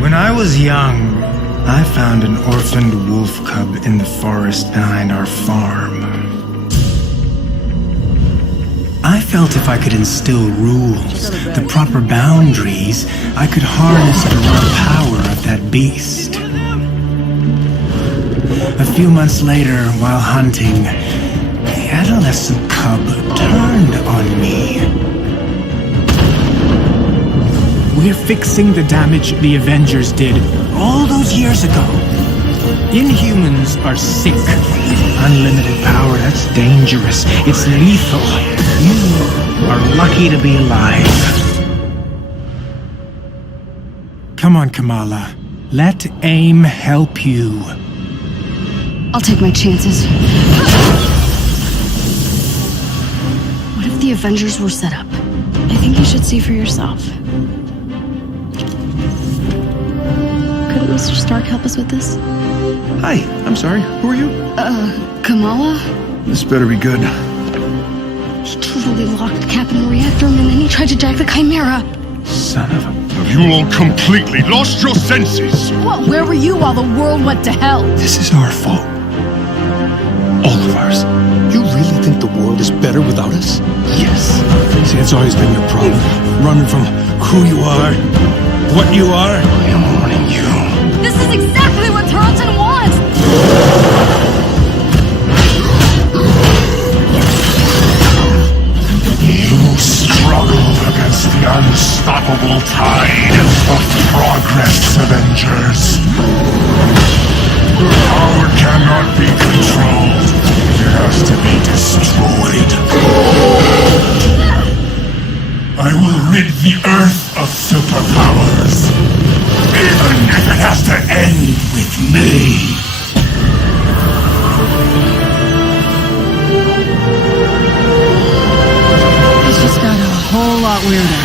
When I was young, I found an orphaned wolf cub in the forest behind our farm. I felt if I could instill rules, the proper boundaries, I could harness the raw power of that beast. A few months later, while hunting, the adolescent cub turned on me. We're fixing the damage the Avengers did all those years ago. Inhumans are sick. Unlimited power, that's dangerous. It's lethal. You are lucky to be alive. Come on, Kamala. Let AIM help you. I'll take my chances. What if the Avengers were set up? I think you should see for yourself. Couldn't Mr. Stark help us with this? Hi, I'm sorry. Who are you? Kamala? This better be good. He totally locked Cap in the reactor room and then he tried to jack the Chimera. Son of a... Have you all completely lost your senses? What? Where were you while the world went to hell? This is our fault. All of ours. You really think the world is better without us? Yes. See, that's always been your problem. Running from who you are, what you are. I am warning you. This is exactly what Tarleton wants! You struggled against the unstoppable tide of progress, Avengers. Power cannot be controlled. It has to be destroyed. I will rid the Earth of superpowers, even if it has to end with me. It's just got a whole lot weirder.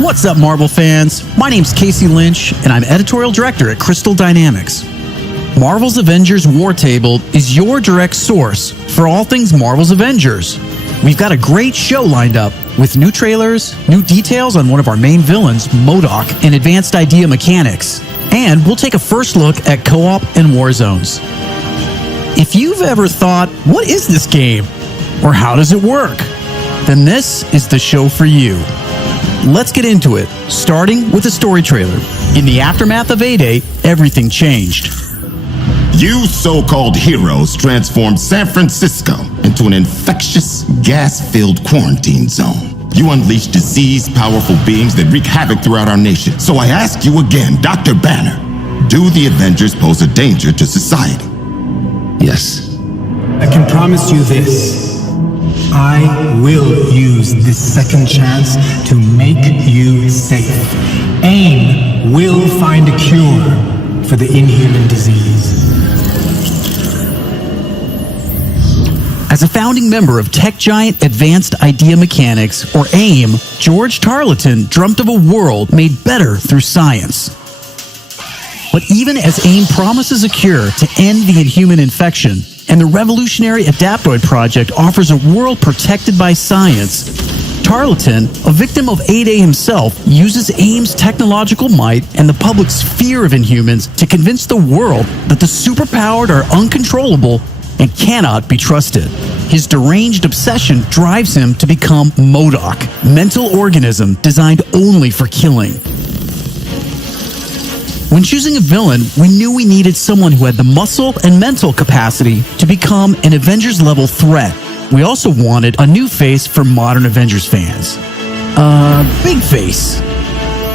What's up, Marvel fans? My name's Casey Lynch, and I'm editorial director at Crystal Dynamics. Marvel's Avengers War Table is your direct source for all things Marvel's Avengers. We've got a great show lined up with new trailers, new details on one of our main villains, MODOK, and advanced idea mechanics. And we'll take a first look at co-op and war zones. If you've ever thought, what is this game? Or how does it work? Then this is the show for you. Let's get into it, starting with a story trailer. In the aftermath of A-Day, everything changed. You so-called heroes transformed San Francisco into an infectious, gas-filled quarantine zone. You unleashed diseased, powerful beings that wreak havoc throughout our nation. So I ask you again, Dr. Banner, do the Avengers pose a danger to society? Yes. I can promise you this. I will use this second chance to make you safe. AIM will find a cure for the inhuman disease. As a founding member of tech giant Advanced Idea Mechanics, or AIM, George Tarleton dreamt of a world made better through science. But even as AIM promises a cure to end the inhuman infection, and the revolutionary Adaptoid project offers a world protected by science, Tarleton, a victim of A-Day himself, uses AIM's technological might and the public's fear of Inhumans to convince the world that the superpowered are uncontrollable and cannot be trusted. His deranged obsession drives him to become MODOK, mental organism designed only for killing. When choosing a villain, we knew we needed someone who had the muscle and mental capacity to become an Avengers-level threat. We also wanted a new face for modern Avengers fans. Big face.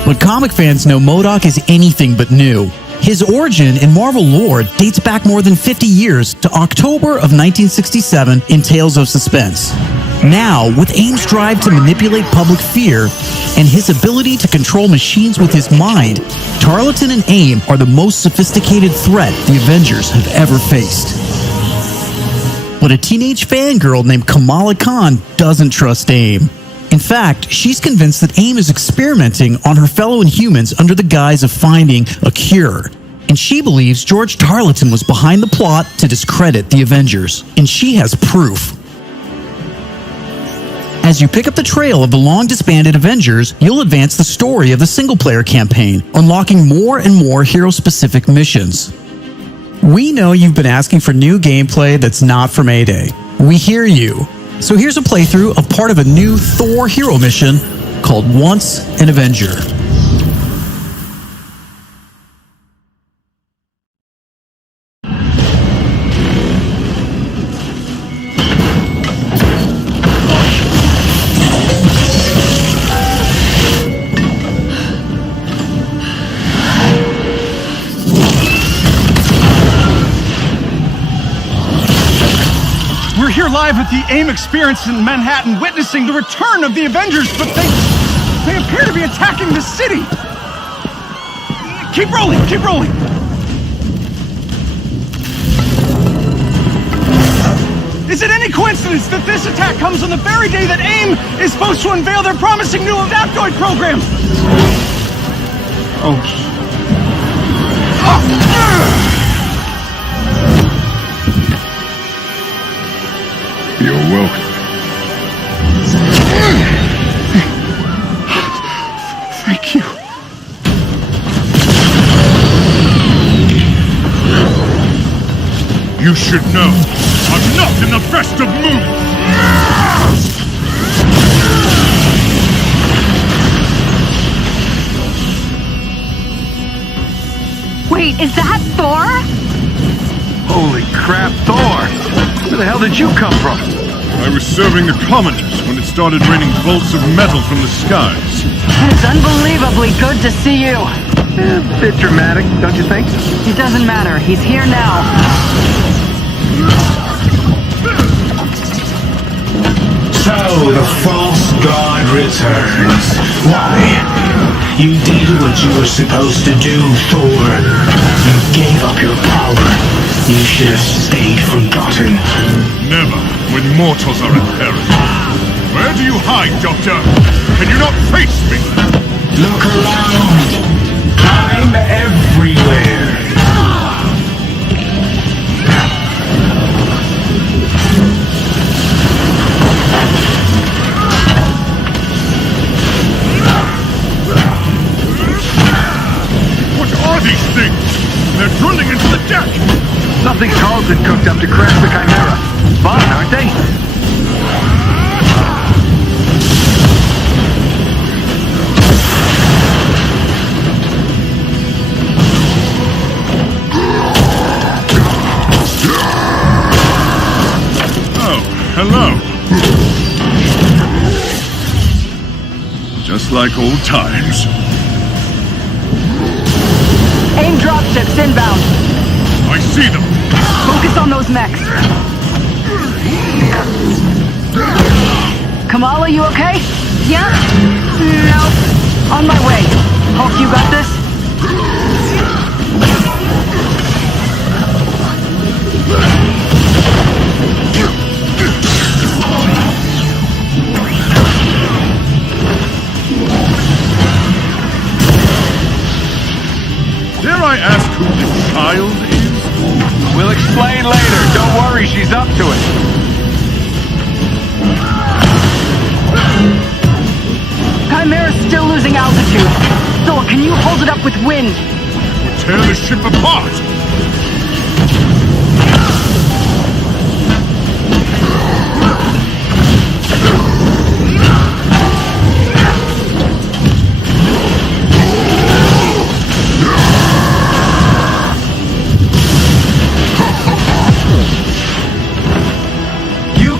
But comic fans know MODOK is anything but new. His origin in Marvel lore dates back more than 50 years to October of 1967 in Tales of Suspense. Now, with AIM's drive to manipulate public fear and his ability to control machines with his mind, Tarleton and AIM are the most sophisticated threat the Avengers have ever faced. But a teenage fangirl named Kamala Khan doesn't trust AIM. In fact, she's convinced that AIM is experimenting on her fellow Inhumans under the guise of finding a cure. And she believes George Tarleton was behind the plot to discredit the Avengers. And she has proof. As you pick up the trail of the long-disbanded Avengers, you'll advance the story of the single-player campaign, unlocking more and more hero-specific missions. We know you've been asking for new gameplay that's not from A-Day. We hear you. So here's a playthrough of part of a new Thor hero mission called Once an Avenger. We're here live at the AIM experience in Manhattan, witnessing the return of the Avengers, but they appear to be attacking the city. Keep rolling, keep rolling. Is it any coincidence that this attack comes on the very day that AIM is supposed to unveil their promising new Adaptoid program? You're welcome. Thank you. You should know, I'm not in the best of moods! Wait, is that Thor? Holy crap, Thor! Where the hell did you come from? I was serving the commoners when it started raining bolts of metal from the skies. It's unbelievably good to see you. Bit dramatic, don't you think? It doesn't matter. He's here now. So the false god returns. Why? You did what you were supposed to do, Thor. You gave up your power. You should have stayed forgotten. Never, when mortals are in peril. Where do you hide, Doctor? Can you not face me? Look around. I'm everywhere. What are these things? They're drilling into the deck! Something Carlton cooked up to crash the Chimera. Fun, aren't they? Oh, hello. Just like old times. AIM dropships inbound. I see them. Focus on those mechs. Kamala, you okay? Yeah. No. On my way. Hulk, you got this? Dare I ask who the child is? We'll explain later. Don't worry, she's up to it. Chimera's still losing altitude. Thor, can you hold it up with wind? We'll tear the ship apart!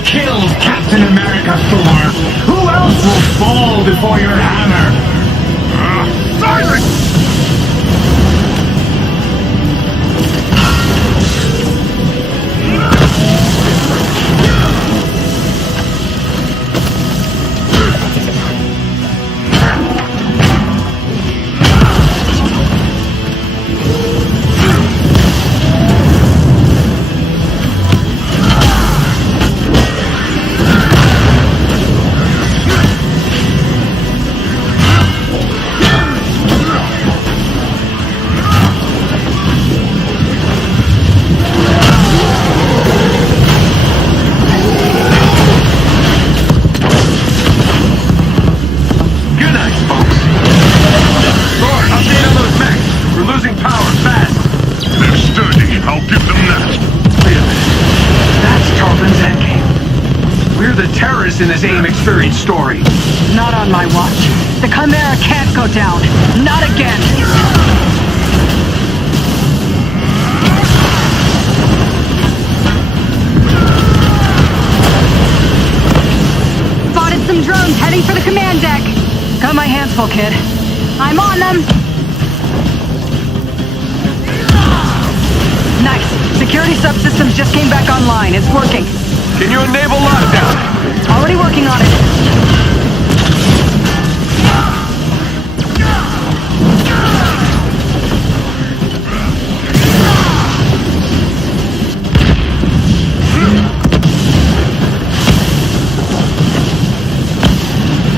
Killed Captain America, Thor. Who else will fall before your hammer? Silence! this in this AIM experience story. Not on my watch. The Chimera can't go down. Not again. Spotted some drones heading for the command deck. Got my hands full, kid. I'm on them. Nice. Security subsystems just came back online. It's working. Can you enable lockdown? Already working on it.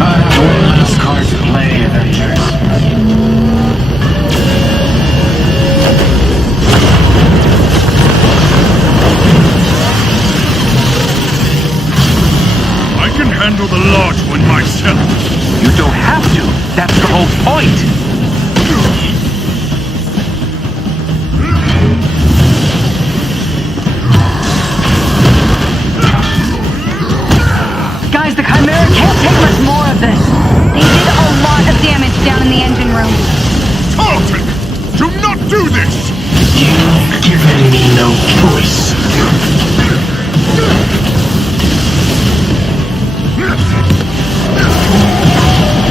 I have one last card to play, Avengers. I can handle the large one myself. You don't have to. That's the whole point. Guys, the Chimera can't take much more of this. They did a lot of damage down in the engine room. Tarleton! Do not do this! You've given me no choice.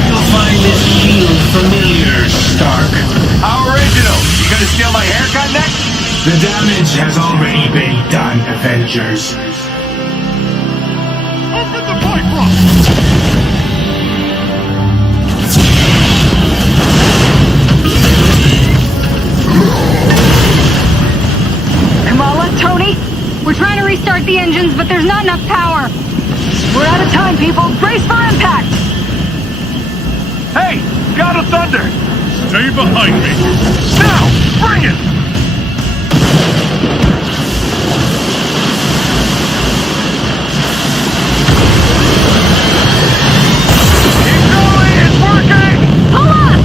You'll find this shield familiar, Stark. How original. You gonna steal my haircut next? The damage has already been done, Avengers. Open the pipe rock! Kamala, Tony, we're trying to restart the engines, but there's not enough power. We're out of time, people. Brace for impact. Hey, God of Thunder! Stay behind me. Now, bring it! Keep going, it's working! Pull up!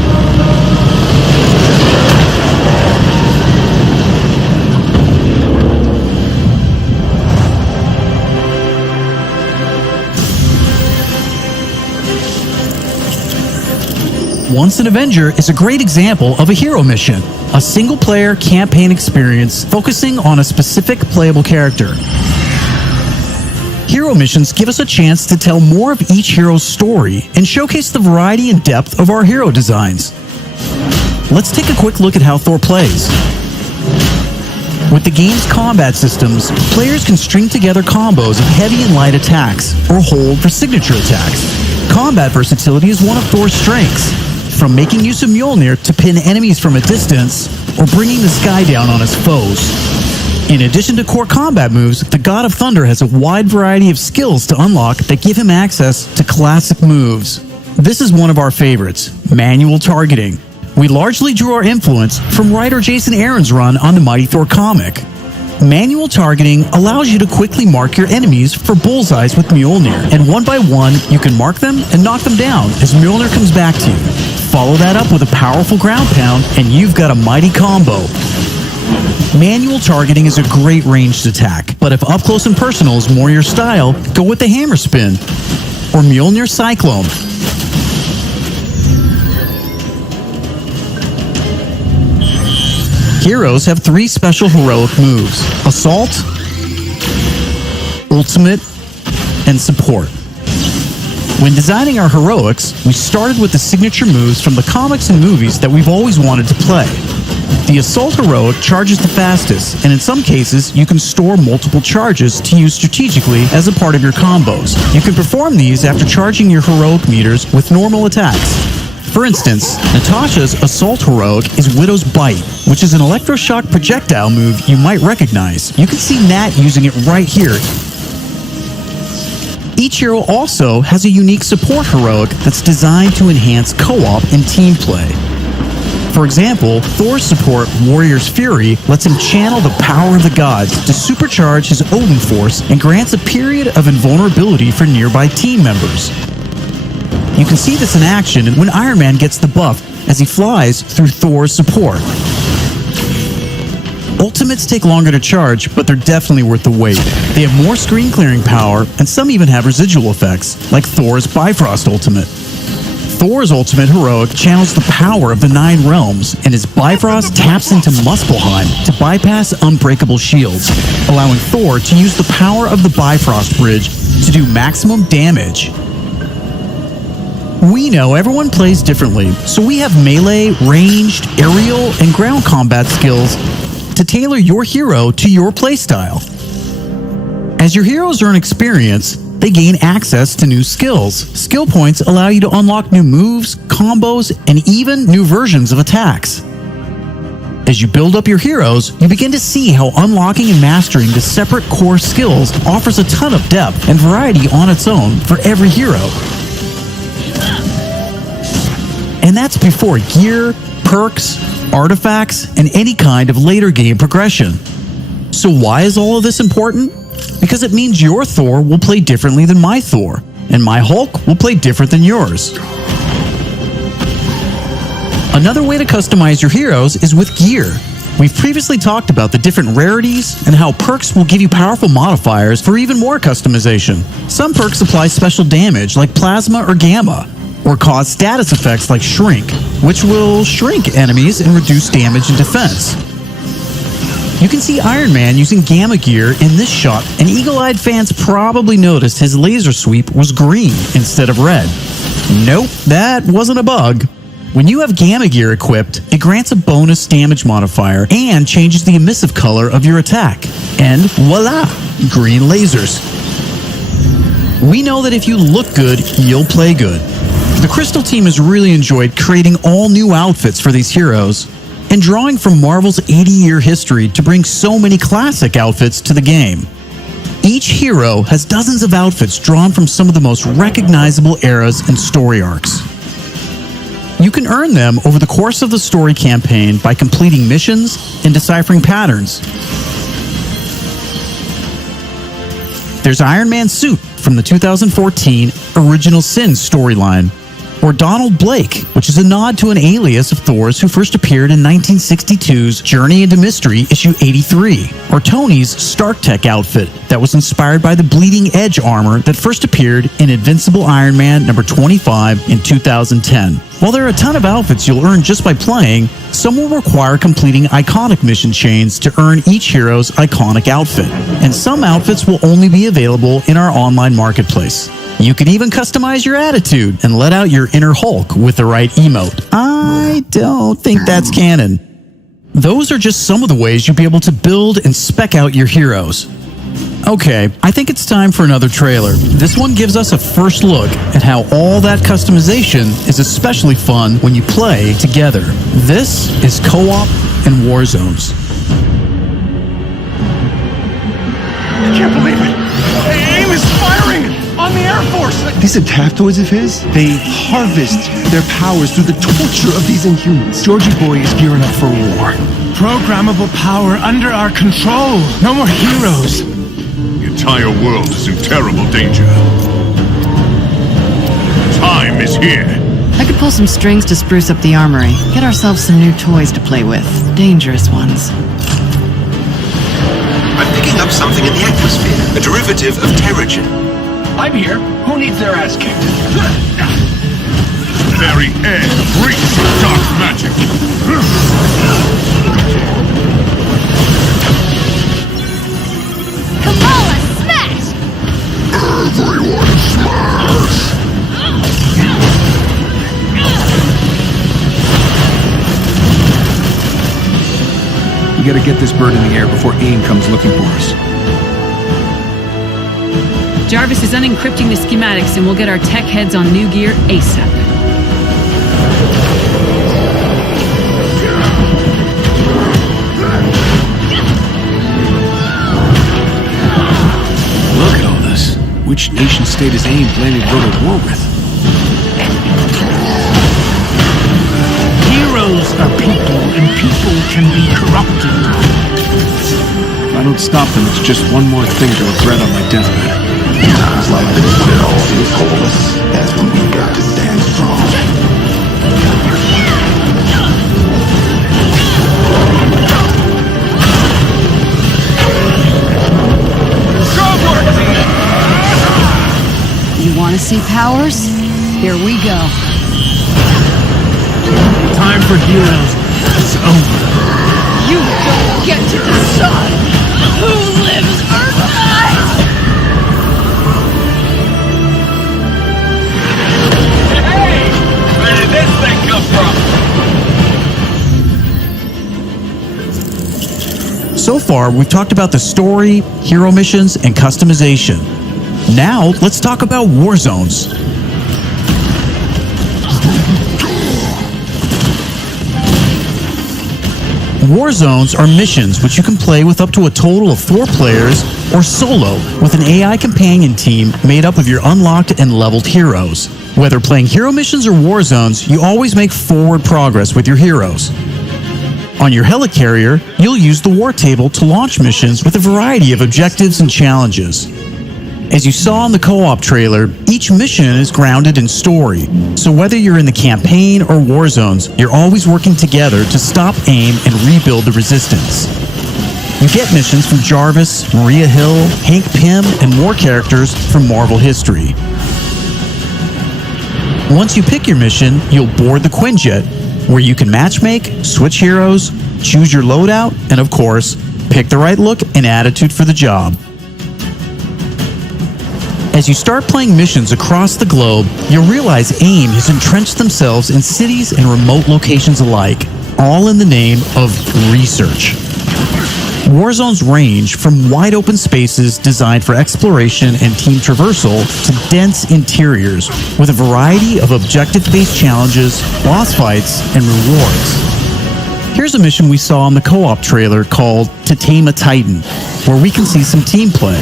Once an Avenger is a great example of a hero mission, a single-player campaign experience focusing on a specific playable character. Hero missions give us a chance to tell more of each hero's story and showcase the variety and depth of our hero designs. Let's take a quick look at how Thor plays. With the game's combat systems, players can string together combos of heavy and light attacks, or hold for signature attacks. Combat versatility is one of Thor's strengths, from making use of Mjolnir to pin enemies from a distance, or bringing the sky down on his foes. In addition to core combat moves, the God of Thunder has a wide variety of skills to unlock that give him access to classic moves. This is one of our favorites, manual targeting. We largely drew our influence from writer Jason Aaron's run on the Mighty Thor comic. Manual targeting allows you to quickly mark your enemies for bullseyes with Mjolnir, and one by one, you can mark them and knock them down as Mjolnir comes back to you. Follow that up with a powerful ground pound, and you've got a mighty combo. Manual targeting is a great ranged attack, but if up close and personal is more your style, go with the hammer spin or Mjolnir Cyclone. Heroes have 3 special heroic moves: Assault, Ultimate, and Support. When designing our heroics, we started with the signature moves from the comics and movies that we've always wanted to play. The Assault heroic charges the fastest, and in some cases, you can store multiple charges to use strategically as a part of your combos. You can perform these after charging your heroic meters with normal attacks. For instance, Natasha's Assault heroic is Widow's Bite, which is an electroshock projectile move you might recognize. You can see Nat using it right here. Each hero also has a unique support heroic that's designed to enhance co-op and team play. For example, Thor's support, Warrior's Fury, lets him channel the power of the gods to supercharge his Odin force and grants a period of invulnerability for nearby team members. You can see this in action when Iron Man gets the buff as he flies through Thor's support. Ultimates take longer to charge, but they're definitely worth the wait. They have more screen clearing power, and some even have residual effects, like Thor's Bifrost Ultimate. Thor's Ultimate Heroic channels the power of the 9 realms, and his Bifrost taps into Muspelheim to bypass unbreakable shields, allowing Thor to use the power of the Bifrost Bridge to do maximum damage. We know everyone plays differently, so we have melee, ranged, aerial, and ground combat skills to tailor your hero to your playstyle. As your heroes earn experience, they gain access to new skills. Skill points allow you to unlock new moves, combos, and even new versions of attacks. As you build up your heroes, you begin to see how unlocking and mastering the separate core skills offers a ton of depth and variety on its own for every hero. And that's before gear, perks, artifacts, and any kind of later game progression. So why is all of this important? Because it means your Thor will play differently than my Thor, and my Hulk will play different than yours. Another way to customize your heroes is with gear. We've previously talked about the different rarities and how perks will give you powerful modifiers for even more customization. Some perks apply special damage like plasma or gamma, or cause status effects like shrink, which will shrink enemies and reduce damage and defense. You can see Iron Man using gamma gear in this shot, and eagle-eyed fans probably noticed his laser sweep was green instead of red. Nope, that wasn't a bug. When you have gamma gear equipped, it grants a bonus damage modifier and changes the emissive color of your attack. And voila, green lasers. We know that if you look good, you'll play good. The Crystal team has really enjoyed creating all new outfits for these heroes and drawing from Marvel's 80-year history to bring so many classic outfits to the game. Each hero has dozens of outfits drawn from some of the most recognizable eras and story arcs. You can earn them over the course of the story campaign by completing missions and deciphering patterns. There's Iron Man's suit from the 2014 Original Sin storyline, or Donald Blake, which is a nod to an alias of Thor's who first appeared in 1962's Journey into Mystery issue 83, or Tony's Stark Tech outfit that was inspired by the Bleeding Edge armor that first appeared in Invincible Iron Man number 25 in 2010. While there are a ton of outfits you'll earn just by playing, some will require completing iconic mission chains to earn each hero's iconic outfit, and some outfits will only be available in our online marketplace. You can even customize your attitude and let out your inner Hulk with the right emote. I don't think that's canon. Those are just some of the ways you'll be able to build and spec out your heroes. Okay, I think it's time for another trailer. This one gives us a first look at how all that customization is especially fun when you play together. This is Co-op and War Zones. I can't believe it! AIM is firing on the Air Force! These adaptoids of his, they harvest their powers through the torture of these Inhumans. Georgie Boy is gearing up for war. Programmable power under our control. No more heroes. The entire world is in terrible danger. Time is here. I could pull some strings to spruce up the armory. Get ourselves some new toys to play with. Dangerous ones. I'm picking up something in the atmosphere. A derivative of Terrigen. I'm here. Who needs their ass kicked? Very air breathes of dark magic. Kamala, smash! Everyone smash! We gotta get this bird in the air before AIM comes looking for us. Jarvis is unencrypting the schematics and we'll get our tech heads on new gear ASAP. Look at all this. Which nation-state is AIM planning to go to war with? Heroes are people, and people can be corrupted. If I don't stop them, it's just one more thing to regret on my deathbed. Times like this, when all seems hopeless, that's when we got to stand strong. Want to see powers? Here we go. Time for heroes is over. You don't get to decide who lives or dies! Hey! Where did this thing come from? So far, we've talked about the story, hero missions, and customization. Now, let's talk about war zones. War zones are missions which you can play with up to a total of 4 players or solo with an AI companion team made up of your unlocked and leveled heroes. Whether playing hero missions or war zones, you always make forward progress with your heroes. On your helicarrier, you'll use the war table to launch missions with a variety of objectives and challenges. As you saw in the co-op trailer, each mission is grounded in story, so whether you're in the campaign or war zones, you're always working together to stop AIM and rebuild the resistance. You get missions from Jarvis, Maria Hill, Hank Pym, and more characters from Marvel history. Once you pick your mission, you'll board the Quinjet, where you can matchmake, switch heroes, choose your loadout, and of course, pick the right look and attitude for the job. As you start playing missions across the globe, you'll realize AIM has entrenched themselves in cities and remote locations alike, all in the name of research. War zones range from wide open spaces designed for exploration and team traversal to dense interiors with a variety of objective-based challenges, boss fights, and rewards. Here's a mission we saw in the co-op trailer called To Tame a Titan, where we can see some team play.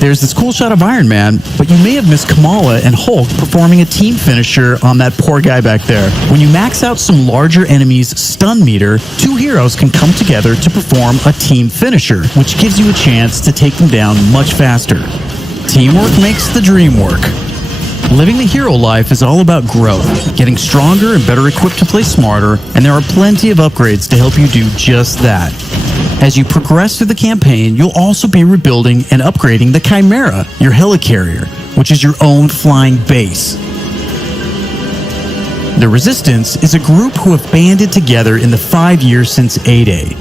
There's this cool shot of Iron Man, but you may have missed Kamala and Hulk performing a team finisher on that poor guy back there. When you max out some larger enemies' stun meter, 2 heroes can come together to perform a team finisher, which gives you a chance to take them down much faster. Teamwork makes the dream work. Living the hero life is all about growth, getting stronger and better equipped to play smarter, and there are plenty of upgrades to help you do just that. As you progress through the campaign, you'll also be rebuilding and upgrading the Chimera, your helicarrier, which is your own flying base. The Resistance is a group who have banded together in the 5 years since A-Day.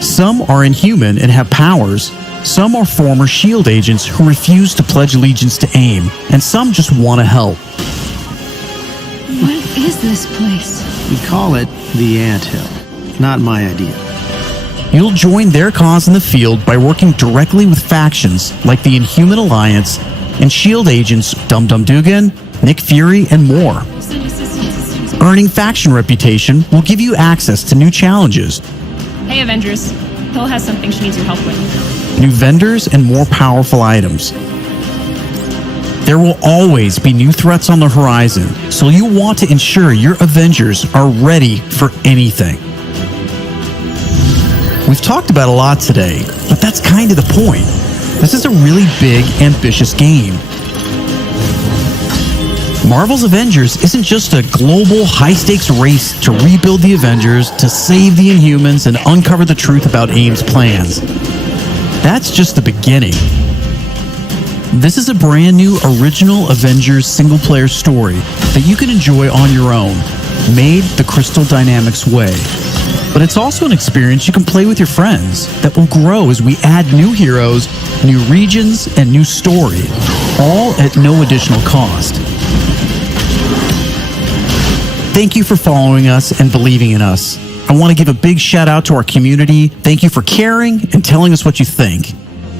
Some are inhuman and have powers, some are former S.H.I.E.L.D. agents who refuse to pledge allegiance to AIM, and some just want to help. What is this place? We call it the Anthill. Not my idea. You'll join their cause in the field by working directly with factions like the Inhuman Alliance and S.H.I.E.L.D. agents Dum Dum Dugan, Nick Fury, and more. Earning faction reputation will give you access to new challenges, Hey Avengers, Hill has something she needs your help with. new vendors, and more powerful items. There will always be new threats on the horizon, so you want to ensure your Avengers are ready for anything. We've talked about a lot today, but that's kind of the point. This is a really big, ambitious game. Marvel's Avengers isn't just a global, high-stakes race to rebuild the Avengers, to save the Inhumans, and uncover the truth about AIM's plans. That's just the beginning. This is a brand new original Avengers single-player story that you can enjoy on your own, made the Crystal Dynamics way. But it's also an experience you can play with your friends that will grow as we add new heroes, new regions, and new story, all at no additional cost. Thank you for following us and believing in us. I want to give a big shout out to our community. Thank you for caring and telling us what you think.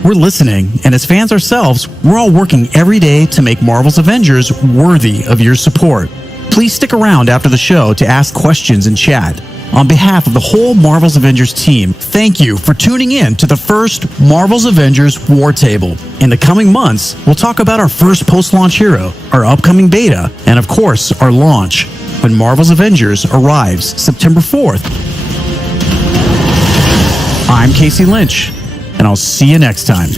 We're listening, and as fans ourselves, we're all working every day to make Marvel's Avengers worthy of your support. Please stick around after the show to ask questions and chat. On behalf of the whole Marvel's Avengers team, thank you for tuning in to the first Marvel's Avengers War Table. In the coming months, we'll talk about our first post-launch hero, our upcoming beta, and of course, our launch, when Marvel's Avengers arrives September 4th. I'm Casey Lynch, and I'll see you next time.